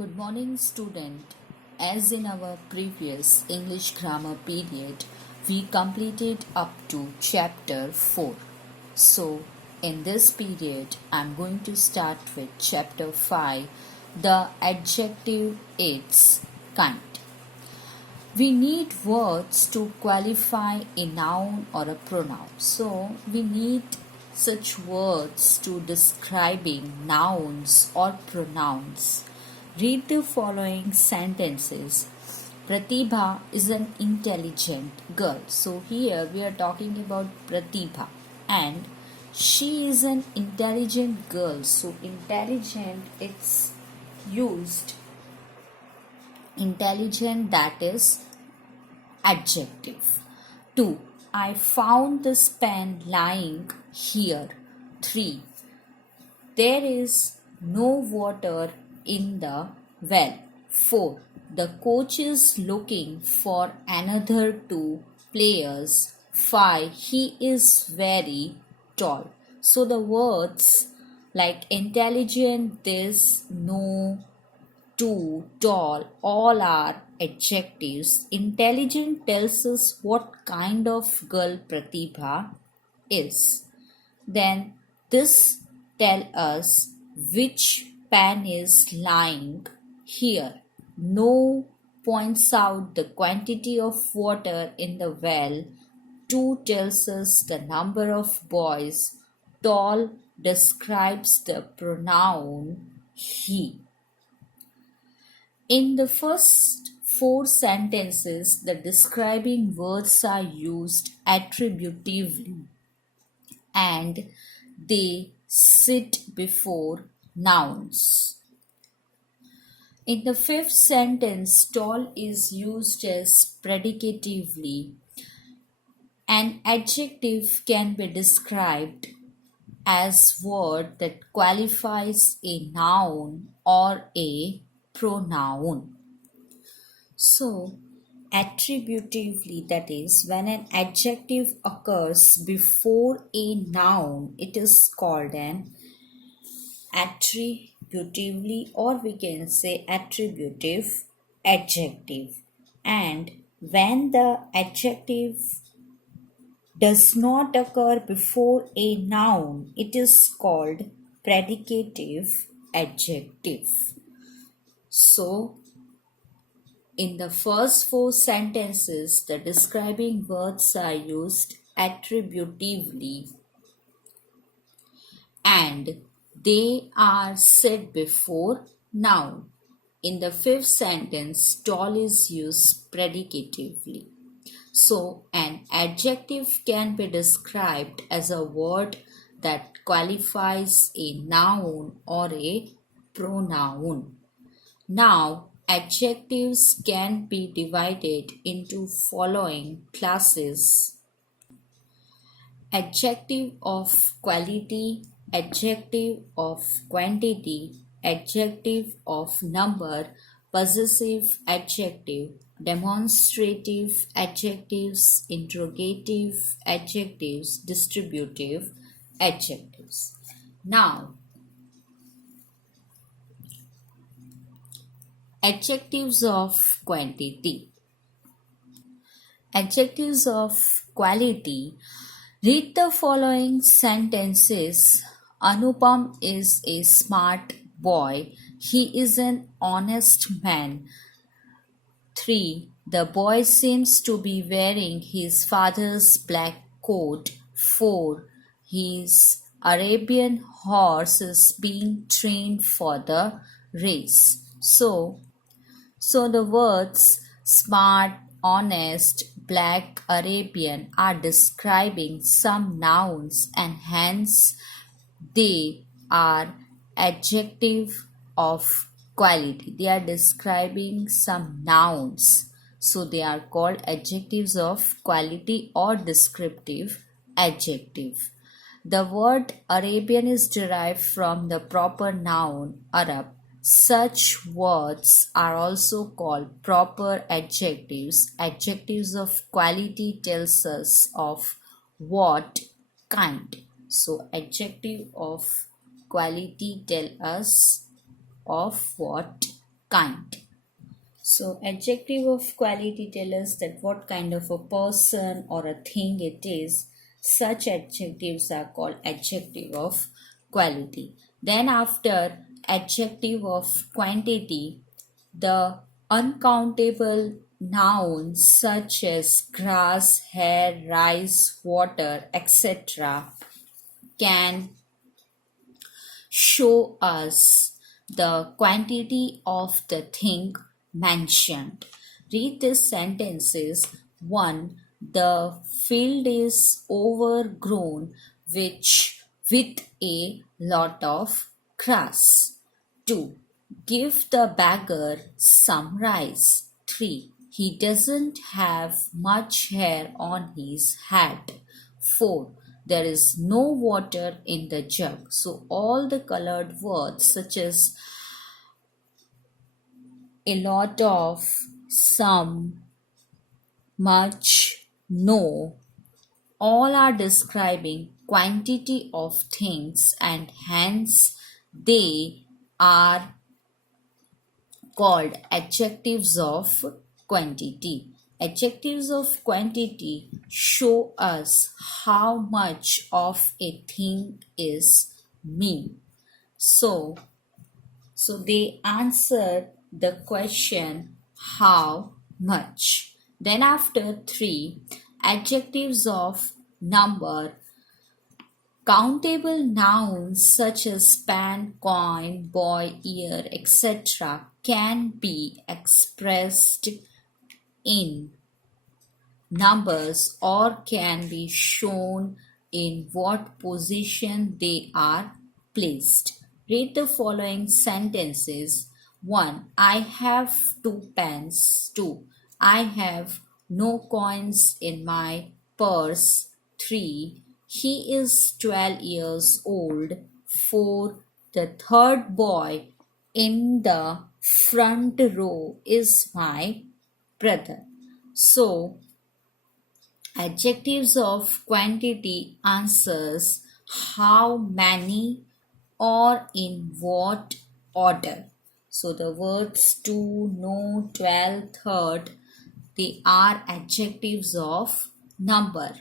Good morning, student. As in our previous English grammar period, we completed up to chapter 4. So, in this period, I'm going to start with chapter 5, the adjective its kind. We need words to qualify a noun or a pronoun. So, we need such words to describing nouns or pronouns. Read the following sentences. Pratibha is an intelligent girl. So, here we are talking about Pratibha and she is an intelligent girl. So, intelligent it's used. Intelligent, that is adjective. 2. I found this pen lying here. 3. There is no water in the well. 4. The coach is looking for another 2 players. 5. He is very tall. So the words like intelligent, this, no, too, tall, all are adjectives. Intelligent tells us what kind of girl Pratibha is. Then this tell us which pen is lying here. No points out the quantity of water in the well. 2 tells us the number of boys. Tall describes the pronoun he. In the first 4 sentences, the describing words are used attributively and they sit before nouns. In the 5th sentence, tall is used as predicatively. An adjective can be described as word that qualifies a noun or a pronoun. So, attributively, that is, when an adjective occurs before a noun, it is called an attributively, or we can say attributive adjective. And when the adjective does not occur before a noun, it is called predicative adjective. So, in the first 4 sentences, the describing words are used attributively and they are said before noun. In the 5th sentence, tall is used predicatively. So, an adjective can be described as a word that qualifies a noun or a pronoun. Now, adjectives can be divided into following classes: adjective of quality, adjective of quantity, adjective of number, possessive adjective, demonstrative adjectives, interrogative adjectives, distributive adjectives. Now, adjectives of quantity. Adjectives of quality. Read the following sentences. Anupam is a smart boy. He is an honest man. 3. The boy seems to be wearing his father's black coat. 4. His Arabian horse is being trained for the race. So the words smart, honest, black, Arabian are describing some nouns and hence they are adjective of quality. They are describing some nouns. So they are called adjectives of quality or descriptive adjective. The word Arabian is derived from the proper noun Arab. Such words are also called proper adjectives. Adjectives of quality tells us of what kind. So adjective of quality tell us of what kind. So, adjective of quality tell us that what kind of a person or a thing it is. Such adjectives are called adjective of quality. Then, after adjective of quantity, the uncountable nouns such as grass, hair, rice, water, etc., can show us the quantity of the thing mentioned. Read these sentences. 1. The field is overgrown with a lot of grass. 2. Give the beggar some rice. 3. He doesn't have much hair on his head. 4. There is no water in the jug. So all the colored words such as a lot of, some, much, no, all are describing quantity of things, and hence they are called adjectives of quantity. Adjectives of quantity show us how much of a thing is mean. So they answer the question how much. Then after 3, adjectives of number. Countable nouns such as pan, coin, boy, ear, etc. can be expressed in numbers or can be shown in what position they are placed. Read the following sentences. 1. I have 2 pens. 2. I have no coins in my purse. 3. He is 12 years old. 4. The third boy in the front row is my brother. So, adjectives of quantity answers how many or in what order. So the words to, no, 12, third, they are adjectives of number.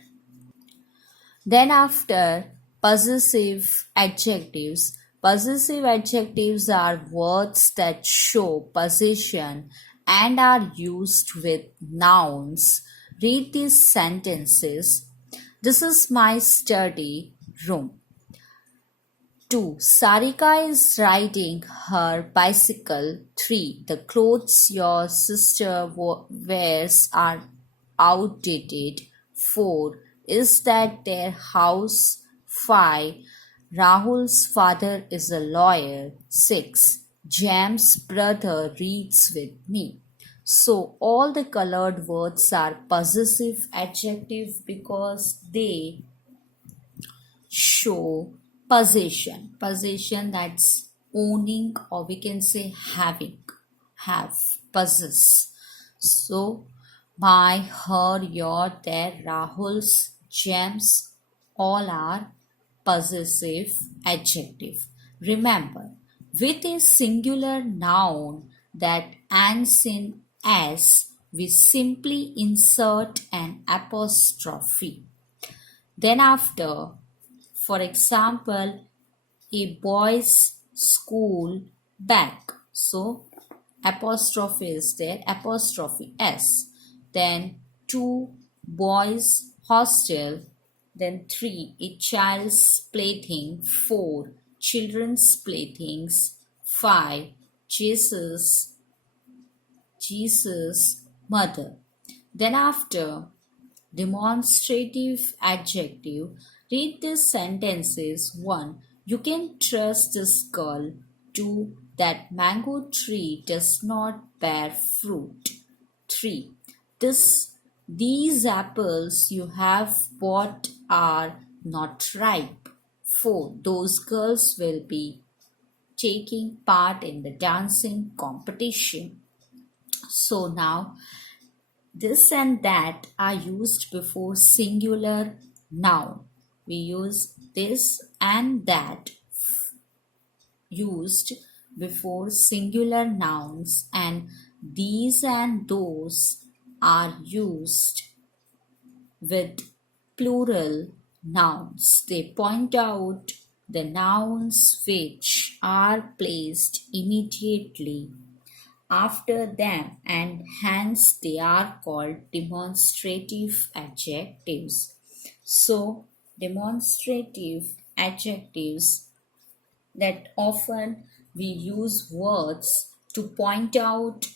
Then after possessive adjectives. Possessive adjectives are words that show possession and are used with nouns. Read these sentences. This is my study room. 2. Sarika is riding her bicycle. 3. The clothes your sister wears are outdated. 4. Is that their house? 5. Rahul's father is a lawyer. 6. Jam's brother reads with me. So all the colored words are possessive adjective because they show possession, that's owning, or we can say having, have, possess. So my, her, your, their, Rahul's, James, all are possessive adjective. Remember, with a singular noun that ends in s, we simply insert an apostrophe. Then after, for example, a boys' school bag. So apostrophe is there, apostrophe s. Then 2 boys' hostel. Then 3 a child's plaything. 4 children's playthings. 5 Jesus mother. Then after demonstrative adjective, read these sentences. 1. You can trust this girl. 2. That mango tree does not bear fruit. 3. These apples you have bought are not ripe. 4. Those girls will be taking part in the dancing competition. So now this and that are used before singular noun. We use this and that used before singular nouns, and these and those are used with plural nouns. They point out the nouns which are placed immediately after them, and hence they are called demonstrative adjectives. So, demonstrative adjectives, that often we use words to point out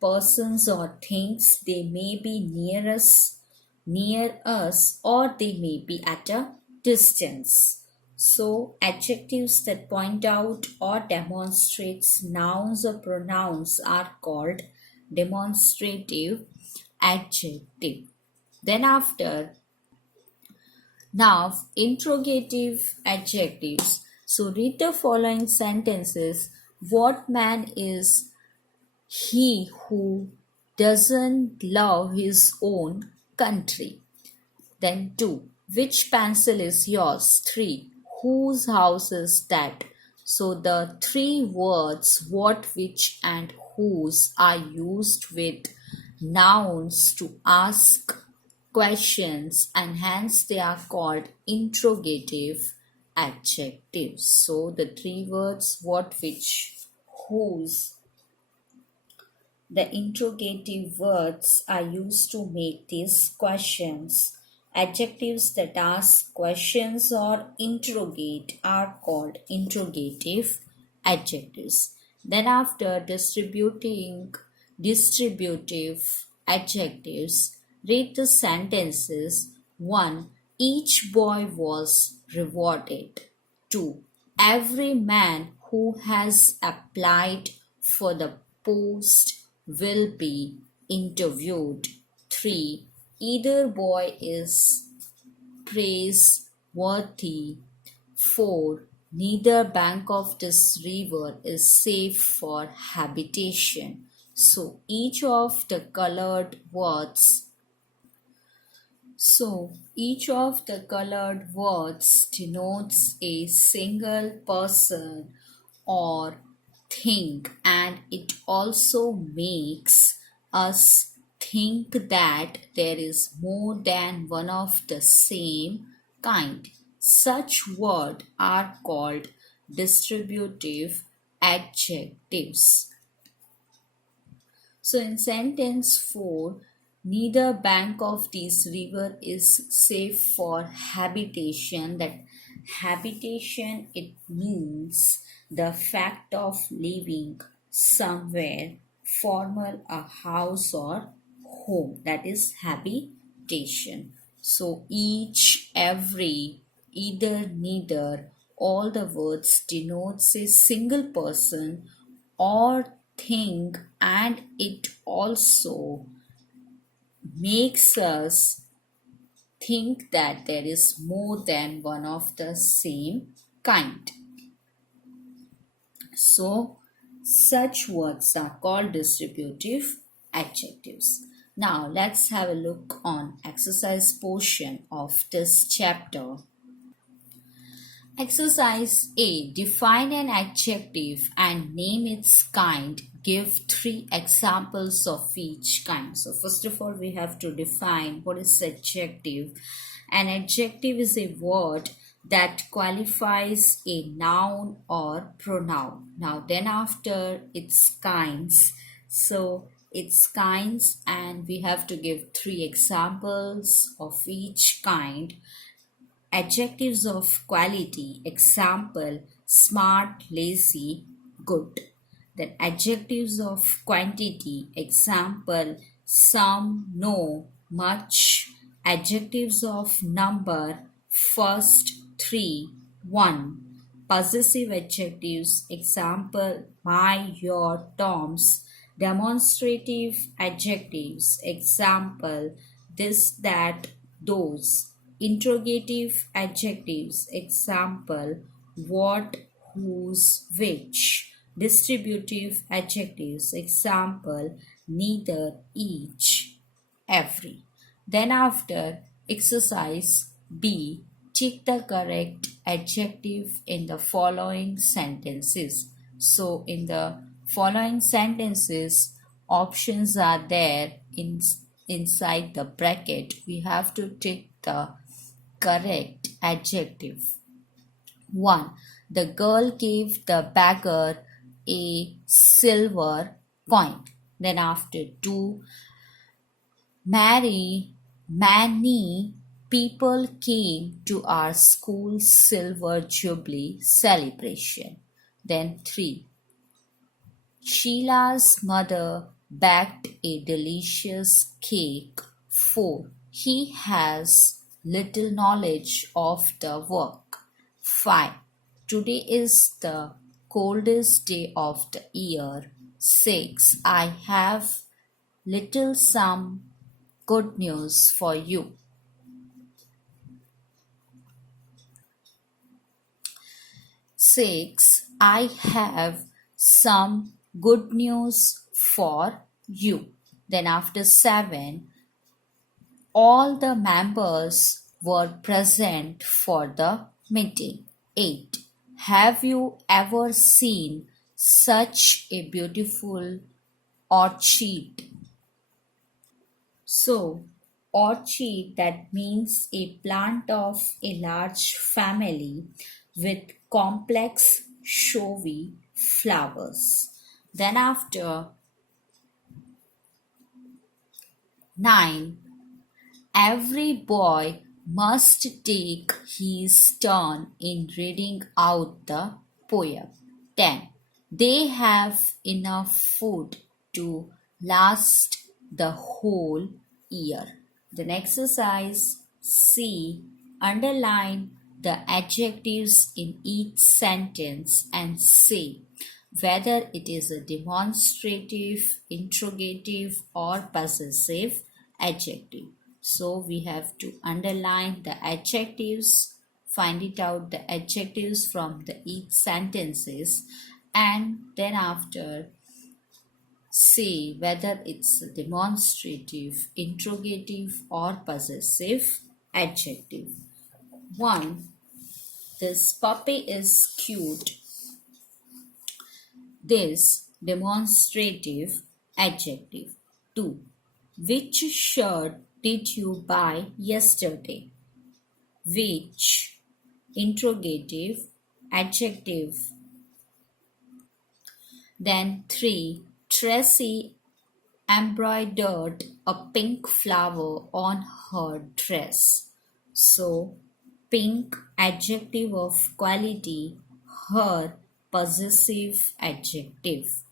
persons or things. They may be near us, or they may be at a distance. So adjectives that point out or demonstrates nouns or pronouns are called demonstrative adjective. Then after, now interrogative adjectives. So read the following sentences. What man is he who doesn't love his own country? Then 2. Which pencil is yours? 3. Whose house is that? So the three words what, which, and whose are used with nouns to ask questions, and hence they are called interrogative adjectives. So the three words what, which, whose, the interrogative words are used to make these questions. Adjectives that ask questions or interrogate are called interrogative adjectives. Then after, distributive adjectives, read the sentences. 1. Each boy was rewarded. 2. Every man who has applied for the post will be interviewed. 3. Either boy is praiseworthy. 4. Neither bank of this river is safe for habitation. So each of the colored words denotes a single person or thing, and it also makes us think that there is more than one of the same kind. Such words are called distributive adjectives. So in sentence 4, neither bank of this river is safe for habitation. That habitation, it means the fact of living somewhere, formal, a house or home. That is habitation. So each, every, either, neither, all the words denotes a single person or thing, and it also makes us think that there is more than one of the same kind. So such words are called distributive adjectives. Now let's have a look on exercise portion of this chapter. Exercise A. Define an adjective and name its kind. Give 3 examples of each kind. So first of all, we have to define what is adjective. An adjective is a word that qualifies a noun or pronoun. Now then after, its kinds. So its kinds, and we have to give 3 examples of each kind. Adjectives of quality, example, smart, lazy, good. Then adjectives of quantity, example, some, no, much. Adjectives of number, first, 3, 1. Possessive adjectives, example, my, your, Tom's. Demonstrative adjectives, example, this, that, those. Interrogative adjectives, example, what, whose, which. Distributive adjectives, example, neither, each, every. Then after, exercise B, tick the correct adjective in the following sentences. So in the following sentences, options are there inside the bracket. We have to take the correct adjective. 1. The girl gave the beggar a silver coin. Then after 2, many people came to our school silver jubilee celebration. Then 3. Sheila's mother baked a delicious cake. 4. He has little knowledge of the work. 5. Today is the coldest day of the year. 6. I have little some good news for you. 6. I have some good news for you. Then after 7, all the members were present for the meeting. 8. Have you ever seen such a beautiful orchid? So, orchid, that means a plant of a large family with complex showy flowers. Then after 9, every boy must take his turn in reading out the poem. 10. They have enough food to last the whole year. The exercise C. Underline the adjectives in each sentence and say whether it is a demonstrative, interrogative, or possessive adjective. So we have to underline the adjectives, find it out the adjectives from the each sentences, and then after say whether it's a demonstrative, interrogative, or possessive adjective. 1. This puppy is cute. This demonstrative adjective. 2. Which shirt did you buy yesterday? Which interrogative adjective. Then 3. Tracy embroidered a pink flower on her dress. So pink adjective of quality, her possessive adjective.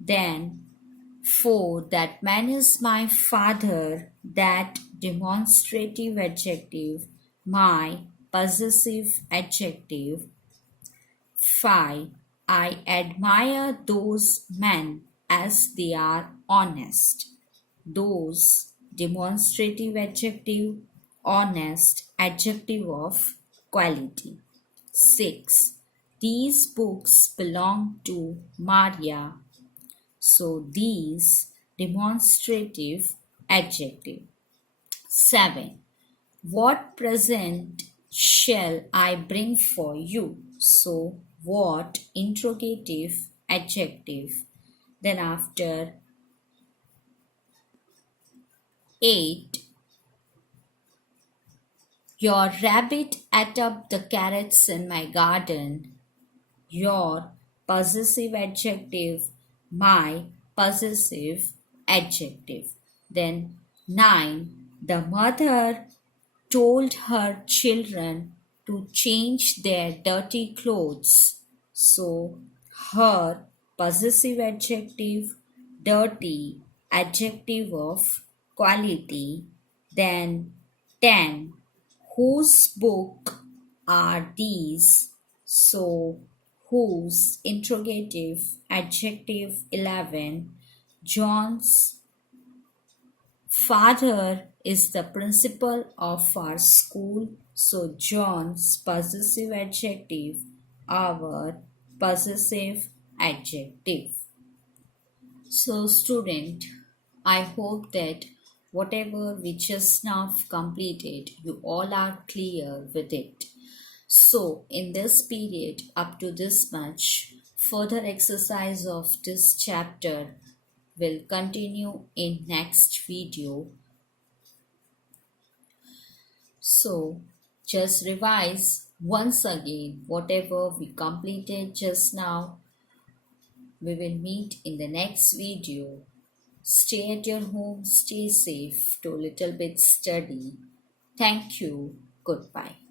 Then 4. That man is my father, that demonstrative adjective, my possessive adjective. 5. I admire those men as they are honest. Those demonstrative adjective, honest adjective of quality. 6. These books belong to Maria. So these demonstrative adjective. 7. What present shall I bring for you? So what interrogative adjective. Then after 8, your rabbit ate up the carrots in my garden. Your possessive adjective, my possessive adjective. Then 9, the mother told her children to change their dirty clothes. So her possessive adjective, dirty adjective of quality. Then 10, whose book are these? So whose interrogative adjective. 11, John's father is the principal of our school. So John's possessive adjective, our possessive adjective. So student, I hope that whatever we just now completed, you all are clear with it. So in this period up to this much, Further exercise of this chapter will continue in next video. So just revise once again whatever we completed just now. We will meet in the next video. Stay at your home, stay safe, do a little bit study. Thank you. Goodbye.